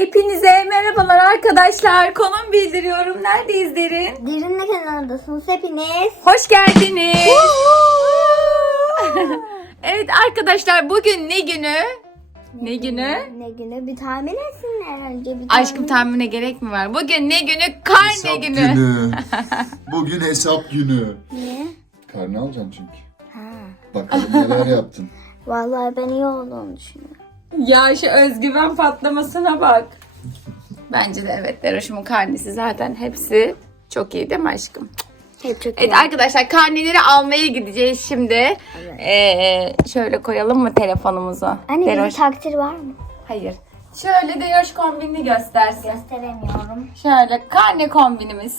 Hepinize merhabalar arkadaşlar. Konum bildiriyorum. Neredeyiz Derin? Derinle kanalındasınız hepiniz. Hoş geldiniz. evet arkadaşlar bugün ne günü? Ne günü? Ne günü? Bir tahmin etsinler önce. Bir Aşkım tahmine gerek mi var? Bugün ne günü? Karne Hesap günü. günü. Bugün hesap günü. Niye? Karne alacağım çünkü. Ha. Bakalım neler yaptın. Vallahi ben iyi olduğunu düşünüyorum. Ya şu özgüven patlamasına bak. Bence de evet Deroş'umun karnesi zaten hepsi çok iyi değil mi aşkım? Hep çok Evet iyi. arkadaşlar karneleri almaya gideceğiz şimdi. Ee, şöyle koyalım mı telefonumuzu? Anne Deroş. bir takdir var mı? Hayır. Şöyle Deroş kombinini göstersin. Gösteremiyorum. Şöyle karne kombinimiz.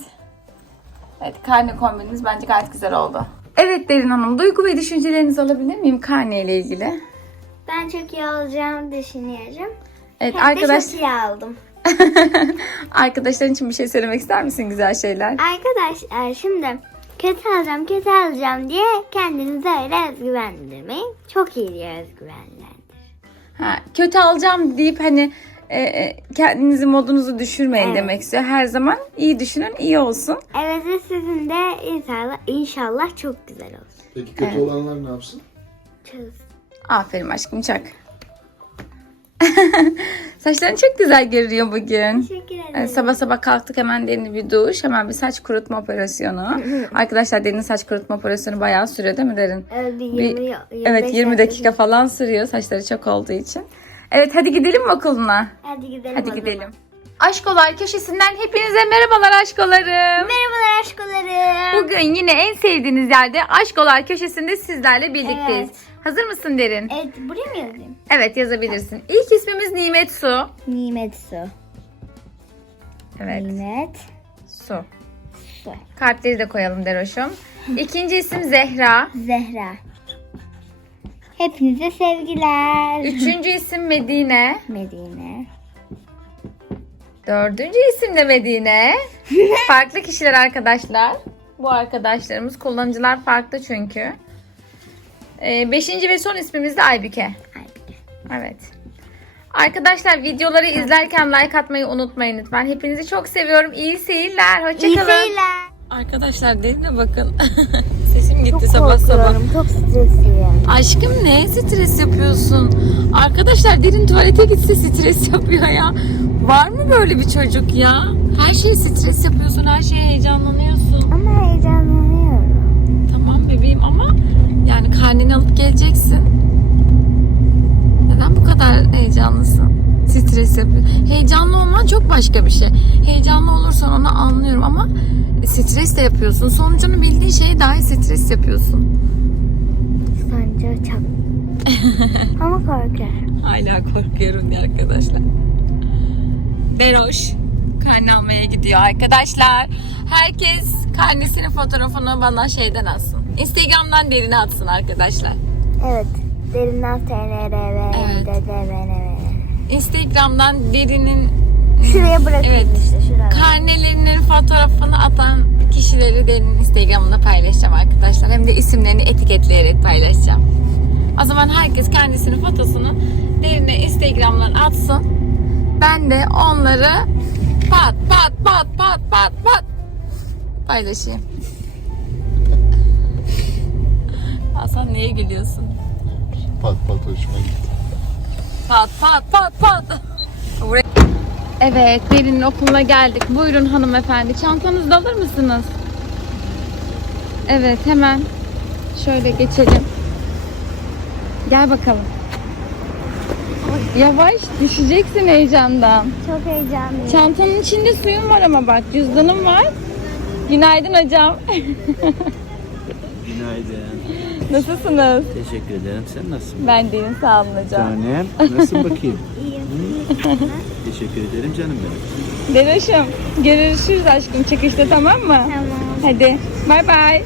Evet karne kombinimiz bence gayet güzel oldu. Evet Derin Hanım duygu ve düşüncelerinizi alabilir miyim karne ile ilgili? Ben çok iyi olacağımı düşünüyorum. Evet Hem arkadaş de çok iyi aldım. arkadaşların için bir şey söylemek ister misin güzel şeyler? Arkadaşlar şimdi kötü alacağım kötü alacağım diye kendinize öyle özgüvendirmeyin. Çok iyi diye özgüvenlendir. Ha, kötü alacağım deyip hani e, e, kendinizi modunuzu düşürmeyin Evet. demek istiyor. Her zaman iyi düşünün, iyi olsun. Evet ve sizin de inşallah, inşallah çok güzel olsun. Peki kötü olanlar ne yapsın? Çöz. Aferin aşkım çak. Saçların çok güzel görünüyor bugün. Teşekkür ederim. Evet, sabah sabah kalktık hemen derin bir duş, hemen bir saç kurutma operasyonu. Arkadaşlar derin saç kurutma operasyonu bayağı sürüyor değil mi derin? Evet, bir Bir- 20, 25 evet 20 dakika falan sürüyor saçları çok olduğu için. Evet hadi gidelim mi okuluna? Hadi gidelim. Hadi gidelim. Aşkolar köşesinden hepinize merhabalar aşkolarım. Merhabalar aşkolarım. Bugün yine en sevdiğiniz yerde Aşkolar köşesinde sizlerle birlikteyiz. Evet. Hazır mısın Derin? Evet buraya mı yazayım? Evet yazabilirsin. İlk ismimiz Nimet Su. Nimet su. Evet Nimet Su. su. Kalpleri de koyalım Deroş'um. İkinci isim Zehra. Zehra. Hepinize sevgiler. Üçüncü isim Medine. Medine. Dördüncü isim de Medine. Farklı kişiler arkadaşlar. Bu arkadaşlarımız kullanıcılar farklı çünkü. Ee, beşinci ve son ismimiz de Aybüke. Aybüke. Evet. Arkadaşlar videoları izlerken like atmayı unutmayın lütfen. Hepinizi çok seviyorum. İyi seyirler. İyi Hoşçakalın. seyirler. Arkadaşlar derine bakın. Sesim gitti Çok sabah sabah. korkuyorum. Çok stresliyim. Aşkım ne stres yapıyorsun? Arkadaşlar derin tuvalete gitse stres yapıyor ya. Var mı böyle bir çocuk ya? Her şeye stres yapıyorsun, her şeye heyecanlanıyorsun. Ama heyecanlanıyorum. Yani karneni alıp geleceksin. Neden bu kadar heyecanlısın? Stres yapıyorsun. Heyecanlı olman çok başka bir şey. Heyecanlı olursan onu anlıyorum ama stres de yapıyorsun. Sonucunu bildiğin şeye dahi stres yapıyorsun. Sancı çap. Ama korkuyorum. Hala korkuyorum ya arkadaşlar. Beroş karne almaya gidiyor arkadaşlar. Herkes karnesinin fotoğrafını bana şeyden atsın. Instagram'dan derine atsın arkadaşlar. Evet. Derinden TNRV. Evet. Instagram'dan derinin Şuraya bırakın Evet. işte şuraya. karnelerinin fotoğrafını atan kişileri derinin Instagram'ında paylaşacağım arkadaşlar. Hem de isimlerini etiketleyerek paylaşacağım. O zaman herkes kendisinin fotosunu derine Instagram'dan atsın. Ben de onları pat pat pat pat pat pat paylaşayım. Hasan neye gülüyorsun? Pat pat hoşuma gitti. Pat pat pat pat. Buraya- Evet, Derin'in okuluna geldik. Buyurun hanımefendi. Çantanızı da alır mısınız? Evet, hemen şöyle geçelim. Gel bakalım. Yavaş, düşeceksin heyecandan. Çok heyecanlıyım. Çantanın içinde suyun var ama bak, cüzdanım var. Günaydın hocam. Günaydın. Nasılsınız? Teşekkür ederim. Sen nasılsın? Ben deyim, sağ olun hocam. Tanem. Nasılsın bakayım? İyiyim. Teşekkür ederim canım benim. Deroş'um, görüşürüz aşkım çıkışta tamam mı? Tamam. Hadi bay bay.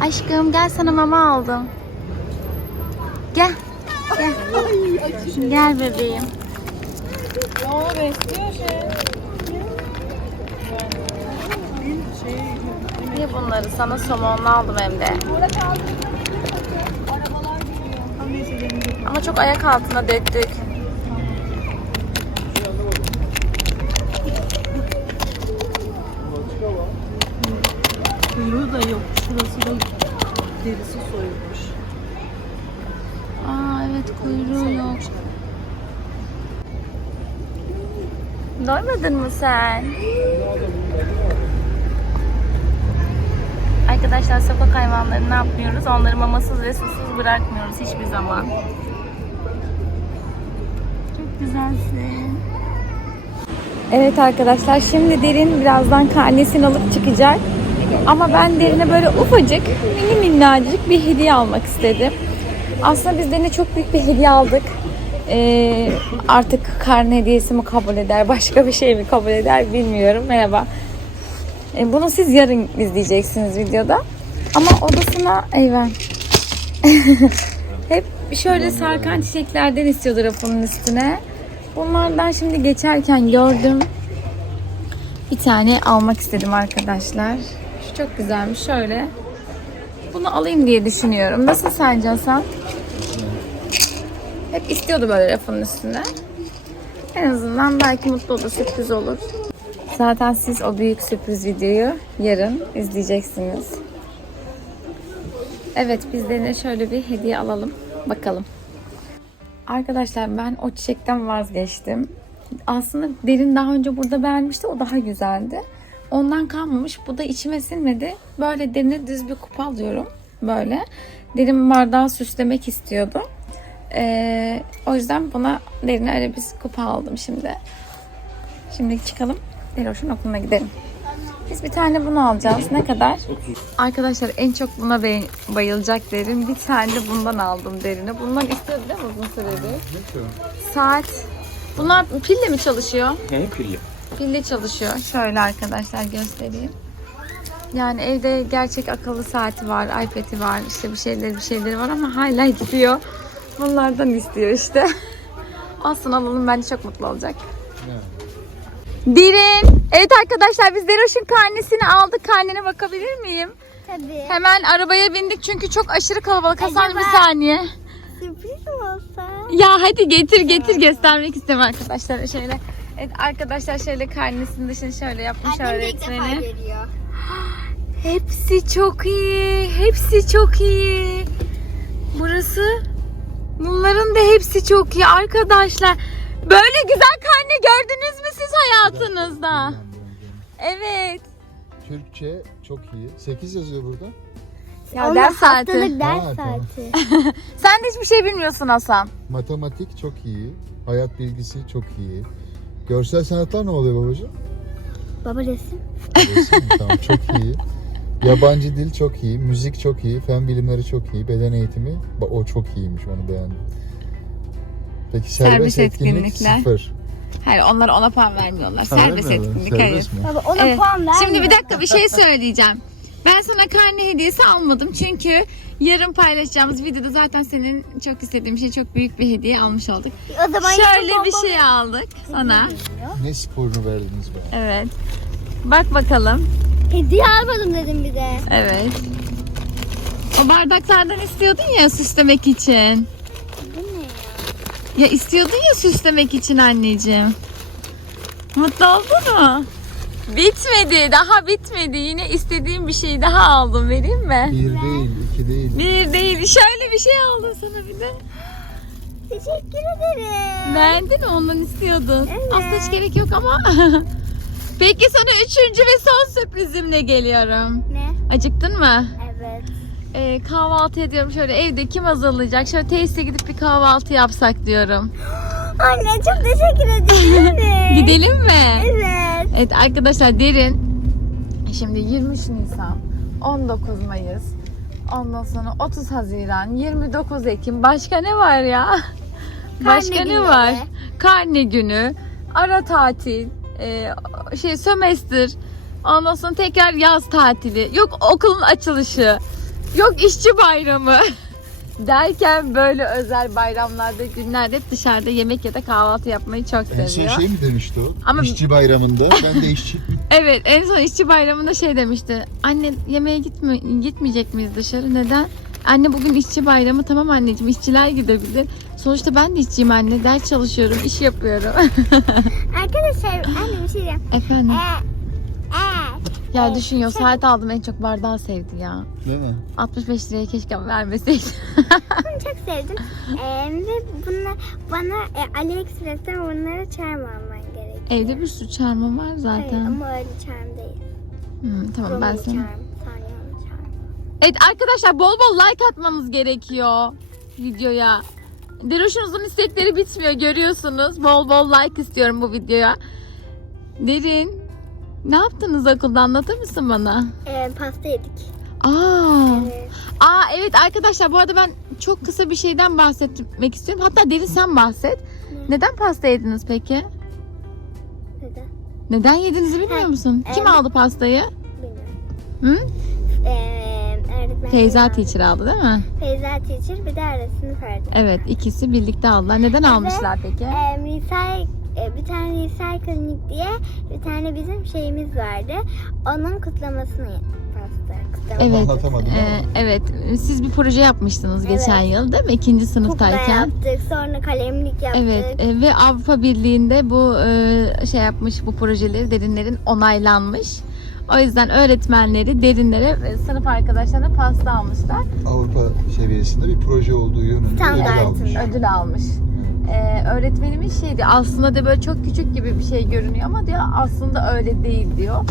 Aşkım gel sana mama aldım. Gel. Gel. Gel bebeğim. lezzetli bunları. Sana somonlu aldım hem de. Ama çok ayak altına döktük. Kuyruğu da yok. Şurası da derisi soyulmuş. Aa evet kuyruğu yok. Doymadın mı sen? Arkadaşlar sokak hayvanlarını ne yapmıyoruz? Onları mamasız ve susuz bırakmıyoruz hiçbir zaman. Çok güzelsin. Evet arkadaşlar şimdi Derin birazdan karnesini alıp çıkacak. Ama ben Derin'e böyle ufacık mini minnacık bir hediye almak istedim. Aslında biz Derin'e çok büyük bir hediye aldık. Ee, artık karne hediyesi mi kabul eder, başka bir şey mi kabul eder bilmiyorum. Merhaba. Ee, bunu siz yarın izleyeceksiniz videoda. Ama odasına eyvah. Hep şöyle sarkan çiçeklerden istiyordu rafonun üstüne. Bunlardan şimdi geçerken gördüm. Bir tane almak istedim arkadaşlar. Şu çok güzelmiş. Şöyle. Bunu alayım diye düşünüyorum. Nasıl sence Hasan? Hep istiyordu böyle rafın üstüne. En azından belki mutlu olur, sürpriz olur. Zaten siz o büyük sürpriz videoyu yarın izleyeceksiniz. Evet biz şöyle bir hediye alalım. Bakalım. Arkadaşlar ben o çiçekten vazgeçtim. Aslında derin daha önce burada beğenmişti. O daha güzeldi. Ondan kalmamış. Bu da içime sinmedi. Böyle derine düz bir kupa alıyorum. Böyle. Derin bardağı süslemek istiyordu. Ee, o yüzden buna derine öyle bir kupa aldım şimdi. Şimdi çıkalım. Deroş'un okuluna gidelim. Biz bir tane bunu alacağız. Ne kadar? Arkadaşlar en çok buna be- bayılacak derin. Bir tane de bundan aldım derine. Bundan istiyordu değil mi uzun süredir? Saat. Bunlar pille mi çalışıyor? He pilli. Pille çalışıyor. Şöyle arkadaşlar göstereyim. Yani evde gerçek akıllı saati var, iPad'i var, işte bir şeyleri bir şeyleri var ama hala gidiyor. Bunlardan istiyor işte. Olsun alalım bence çok mutlu olacak. Derin. Evet arkadaşlar biz Deroş'un karnesini aldık. Karnene bakabilir miyim? Tabii. Hemen arabaya bindik çünkü çok aşırı kalabalık. Hasan Acaba- bir saniye. Sürpriz mi olsa? Ya hadi getir getir göstermek istiyorum arkadaşlar şöyle. Evet arkadaşlar şöyle karnesinin dışını şöyle yapmış öğretmeni. geliyor. Hepsi çok iyi. Hepsi çok iyi. Burası bunların da hepsi çok iyi arkadaşlar. Böyle güzel karne gördünüz mü siz hayatınızda? Evet. Türkçe çok iyi. 8 yazıyor burada. Ya Onun ders saati. haftalık ders Ha, tamam. saati. Sen de hiçbir şey bilmiyorsun Hasan. Matematik çok iyi. Hayat bilgisi çok iyi. Görsel sanatlar ne oluyor babacığım? Baba resim. Resim tamam çok iyi. Yabancı dil çok iyi. Müzik çok iyi. Fen bilimleri çok iyi. Beden eğitimi ba- o çok iyiymiş onu beğendim. Peki serbest, Serbest etkinlik etkinlikler. sıfır. Hayır onlar ona puan vermiyorlar. Ha, Serbest vermiyorlar. etkinlik hayır. Serbest mi? Baba ona Evet. puan vermiyor. Şimdi bir dakika bir şey söyleyeceğim. Ben sana karne hediyesi almadım çünkü yarın paylaşacağımız videoda zaten senin çok istediğin şey çok büyük bir hediye almış olduk. O zaman Şöyle bir şey aldık sana. Ne sporunu verdiniz bana? Evet. Bak bakalım. Hediye almadım dedim bir de. Evet. O bardaklardan istiyordun ya süslemek için. Ya? İstiyordun ya süslemek için anneciğim. Mutlu oldun mu? Bitmedi. Daha bitmedi. Yine istediğim bir şey daha aldım. Vereyim mi? Bir değil, iki değil. Bir değil. Şöyle bir şey aldım sana bir de. Teşekkür ederim. Beğendin mi? Ondan istiyordun. Evet. Aslında hiç gerek yok ama. Peki sana üçüncü ve son sürprizimle geliyorum. Ne? Acıktın mı? Evet. Ee, kahvaltı ediyorum şöyle evde kim hazırlayacak? Şöyle tesise gidip bir kahvaltı yapsak diyorum. Anne çok teşekkür ederim. Gidelim mi? Evet. Evet arkadaşlar derin. Şimdi 23 Nisan, 19 Mayıs, ondan sonra 30 Haziran, 29 Ekim. Başka ne var ya? Başka ne günleri. var? Karne günü, ara tatil, e, şey sömestr, ondan sonra tekrar yaz tatili, yok okulun açılışı, yok işçi bayramı. Derken böyle özel bayramlarda, günlerde hep dışarıda yemek ya da kahvaltı yapmayı çok En seviyor. son şey mi demişti o? Ama- İşçi bayramında. Ben de işçi. Evet en son işçi bayramında şey demişti. Anne yemeğe gitme, gitmeyecek miyiz dışarı? Neden? Anne bugün işçi bayramı tamam anneciğim işçiler gidebilir. Sonuçta ben de işçiyim anne. Ders çalışıyorum, iş yapıyorum. Arkadaşlar anne bir şey diyeyim. Efendim? Ee, Ya düşün ya saat aldım en çok bardağı sevdi ya. Değil mi? 65 liraya keşke vermeseydi. bunu çok sevdim. Ee, ve bunlar bana e, AliExpress'ten bunları charm alman gerekiyor. Evde bir sürü çarmım var Hayır zaten. ama öyle charm değil. Hmm, tamam ben Romeo seni. charm. Sanyon charm. Evet arkadaşlar bol bol like atmanız gerekiyor videoya. Deroş'unuzun istekleri bitmiyor görüyorsunuz. Bol bol like istiyorum bu videoya. Derin ne yaptınız okulda anlatır mısın bana? Ee, pasta yedik. Aa. Evet. Aa evet arkadaşlar bu arada ben çok kısa bir şeyden bahsetmek istiyorum. Hatta Derin sen bahset. Neden pasta yediniz peki? Neden? Neden yediğinizi bilmiyor Ha, musun? Kim evet. aldı pastayı? Bilmiyorum. Hı? Ee, öğretmen Feyza. Teacher aldı değil mi? Feyza Teacher bir de arasını verdi. Evet ikisi birlikte aldılar. Neden almışlar peki? Ee, misal, e, bir tane Nisay Klinik diye bir tane bizim şeyimiz vardı. Onun kutlamasını pasta. Kutlama. Evet. Anlatamadım Ee, ama. evet. Siz bir proje yapmıştınız Evet. geçen yıl değil mi? İkinci Kukla sınıftayken. yaptık, sonra kalemlik yaptık. Evet e, ve Avrupa Birliği'nde bu e, şey yapmış bu projeleri derinlerin onaylanmış. O yüzden öğretmenleri derinlere ve sınıf arkadaşlarına pasta almışlar. Avrupa seviyesinde bir proje olduğu yönünde ödül Standartında. almış. Ödül almış. Ee, öğretmenimiz şeydi aslında de böyle çok küçük gibi bir şey görünüyor ama diyor aslında öyle değil diyor.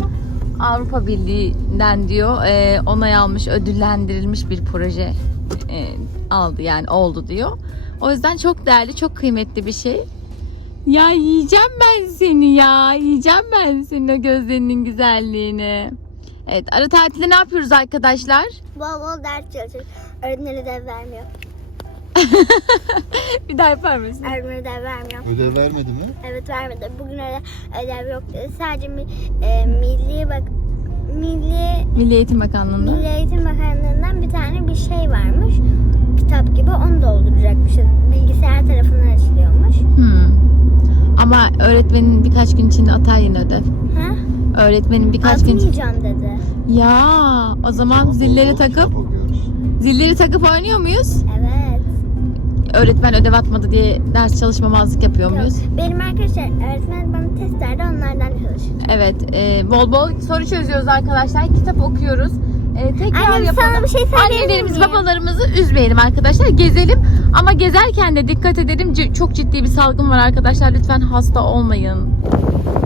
Avrupa Birliği'nden diyor e, onay almış, ödüllendirilmiş bir proje e, aldı yani oldu diyor. O yüzden çok değerli, çok kıymetli bir şey. Ya yiyeceğim ben seni ya. Yiyeceğim ben senin o gözlerinin güzelliğini. Evet, ara tatilde ne yapıyoruz arkadaşlar? Bol bol ders çalışıyoruz. Öğretmen ödev vermiyor. Bir daha yapar mısın? Öğretmen ödev vermiyor. Ödev vermedi mi? Evet vermedi. Bugün öyle ödev yok. Sadece mi, e, milli bak milli Milli Eğitim Bakanlığı'nda. Milli Eğitim Bakanlığı'ndan bir tane bir şey varmış. Kitap gibi onu dolduracakmışız. Bilgisayar tarafından açılıyormuş. Hmm. Ama öğretmenin birkaç gün içinde atar yine ödev. Ha? Öğretmenin birkaç gün içinde... Atmayacağım dedi. Ya o zaman zilleri takıp okuyoruz. zilleri takıp oynuyor muyuz? Öğretmen ödev atmadı diye ders çalışmamazlık yapıyor Yok. muyuz? Benim arkadaşlar öğretmen bana test verdi onlardan çalışır. Evet, e, bol bol soru çözüyoruz arkadaşlar. Kitap okuyoruz. E, tekrar Annem, yapalım. sana bir şey söyleyebilir Annelerimiz, miyim? babalarımızı üzmeyelim arkadaşlar. Gezelim ama gezerken de dikkat edelim. C- Çok ciddi bir salgın var arkadaşlar. Lütfen hasta olmayın.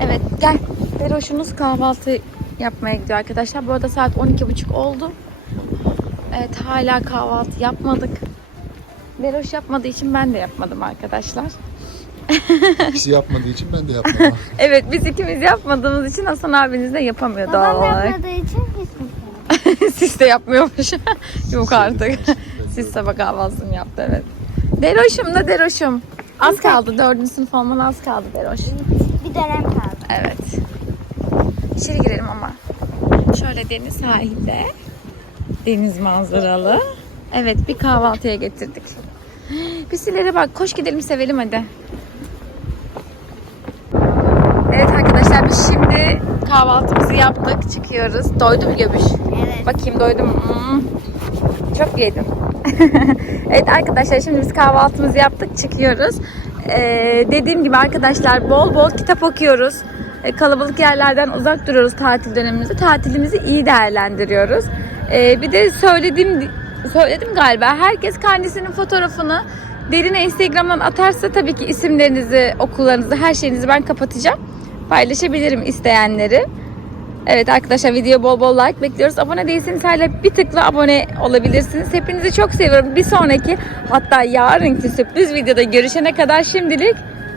Evet, gel. Beroş'umuz kahvaltı yapmaya gidiyor arkadaşlar. Bu arada saat 12.30 oldu. Evet, hala kahvaltı yapmadık. Beroş yapmadığı için ben de yapmadım arkadaşlar. İkisi yapmadığı için ben de yapmadım. Evet, biz ikimiz yapmadığımız için Hasan abiniz de yapamıyor doğal Babam olarak. yapmadığı için hiç. Sis de yapmıyormuş. Yok artık. Sis Sis sabah kahvaltısını yaptı evet. Deroş'um da Deroş'um. Az kaldı. Dördüncü sınıf olman az kaldı Deroş. Bir dönem kaldı. Evet. İçeri girelim ama. Şöyle deniz sahilde. Deniz manzaralı. Evet bir kahvaltıya getirdik. Pisilere bak. Koş gidelim sevelim hadi. Evet arkadaşlar biz şimdi kahvaltımızı yaptık. Çıkıyoruz. Doydu mu göbüş? Evet. Bakayım doydum. Hmm. Çok yedim. evet arkadaşlar şimdi biz kahvaltımızı yaptık çıkıyoruz. Ee, dediğim gibi arkadaşlar bol bol kitap okuyoruz. Ee, kalabalık yerlerden uzak duruyoruz tatil dönemimizde. Tatilimizi iyi değerlendiriyoruz. Ee, bir de söylediğim söyledim galiba. Herkes kendisinin fotoğrafını derine Instagram'dan atarsa tabii ki isimlerinizi, okullarınızı, her şeyinizi ben kapatacağım. Paylaşabilirim isteyenleri. Evet arkadaşlar video bol bol like bekliyoruz. Abone değilseniz hala bir tıkla abone olabilirsiniz. Hepinizi çok seviyorum. Bir sonraki hatta yarınki sürpriz videoda görüşene kadar şimdilik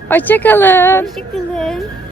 hoşçakalın. Hoşçakalın.